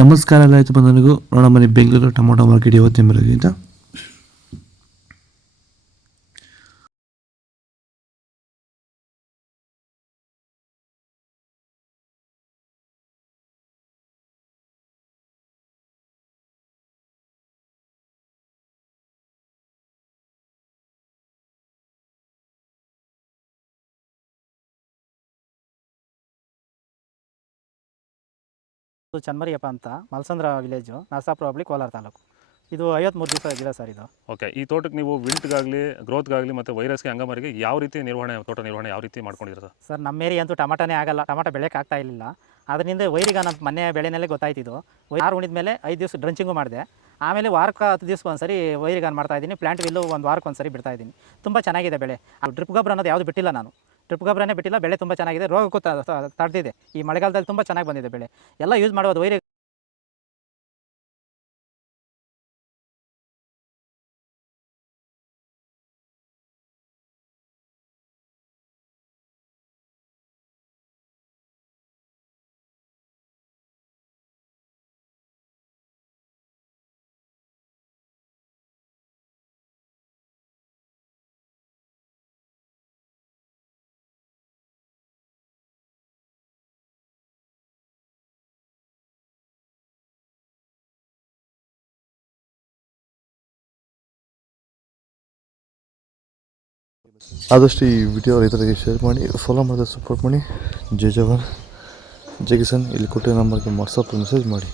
ನಮಸ್ಕಾರ ಎಲ್ಲ ಆಯಿತು ಬಂದನಿಗೂ ನೋಡೋ ಮನೆ ಬೆಂಗಳೂರು ಟೊಮೊಟೊ ಮಾರ್ಕೆಟ್ ಇವತ್ತಿನ ಬೆಳಗ್ಗೆಯಿಂದ ಚನ್ಮರಿಯಪ್ಪ ಅಂತ ಮಲ್ಸಂದ್ರ ವಿಲೇಜು ನರಸಾಪುರ ಹೋಬಳಿ ಕೋಲಾರ ತಾಲೂಕು. ಇದು 53 ದಿವಸ ಗಿಡ ಸರ್. ಇದು ಓಕೆ. ಈ ತೋಟಕ್ಕೆ ನೀವು ವಿಲ್ಟ್ಗಾಗಲಿ ಗ್ರೋತ್ಗಾಗಲಿ ಮತ್ತು ವೈರಸ್ಗೆ ಅಂಗಮಾರಿಗೆ ಯಾವ ರೀತಿ ತೋಟ ನಿರ್ವಹಣೆ ಯಾವ ರೀತಿ ಮಾಡ್ಕೊಂಡಿದ್ದೀರಾ ಸರ್? ನಮ್ಮ ಏರಿಯಾ ಅಂತೂ ಟಮಾಟನೇ ಆಗಲ್ಲ, ಟಮಾಟ ಬೆಳೆಯೋಕೆ ಆಗ್ತಾ ಇರಲಿಲ್ಲ. ಅದರಿಂದ ವೈರಿಗ ನಮ್ಮ ಮೊನ್ನೆ ಬೆಳೆನಲ್ಲೇ ಗೊತ್ತಾಯ್ತಿದ್ದು. ಯಾರು ಉಣಿದ ಮೇಲೆ 5 ದಿವಸ ಡ್ರಂಚಿಂಗು ಮಾಡಿದೆ. ಆಮೇಲೆ ವಾರಕ್ಕೆ 10 ದಿವಸಕ್ಕೆ ಒಂದ್ಸರಿ ವೈರಿಗಾನ್ ಮಾಡ್ತಾಯಿದ್ದೀನಿ. ಪ್ಲಾಂಟ್ ವಿಲ್ಲು ಒಂದು ವಾರಕ್ಕೆ ಒಂದ್ಸರಿ ಬಿಡ್ತಾಯಿದ್ದೀನಿ. ತುಂಬ ಚೆನ್ನಾಗಿದೆ ಬೆಳೆ. ಡ್ರಿಪ್ ಗೊಬ್ಬರ ಅನ್ನೋದು ಯಾವುದು ಬಿಟ್ಟಿಲ್ಲ ನಾನು. ಡ್ರಿಪ್ ಗೊಬ್ಬರನೇ ಬಿಟ್ಟಿಲ್ಲ. ಬೆಳೆ ತುಂಬ ಚೆನ್ನಾಗಿದೆ. ರೋಗಕ್ಕೂ ತಡೆದಿದೆ. ಈ ಮಳೆಗಾಲದಲ್ಲಿ ತುಂಬ ಚೆನ್ನಾಗಿ ಬಂದಿದೆ ಬೆಳೆ. ಎಲ್ಲ ಯೂಸ್ ಮಾಡೋದು ವೈರಿ. ಆದಷ್ಟು ಈ ವಿಡಿಯೋ ರೈತರಿಗೆ ಶೇರ್ ಮಾಡಿ, ಫಾಲೋ ಮಾಡಿದ್ರೆ ಸಪೋರ್ಟ್ ಮಾಡಿ. ಜೈ ಜವಾನ್ ಜೈ ಕಿಸಾನ್. ಇಲ್ಲಿ ಕೊಟ್ಟಿರೋ ನಂಬರ್ಗೆ ವಾಟ್ಸಪ್ ಮೆಸೇಜ್ ಮಾಡಿ.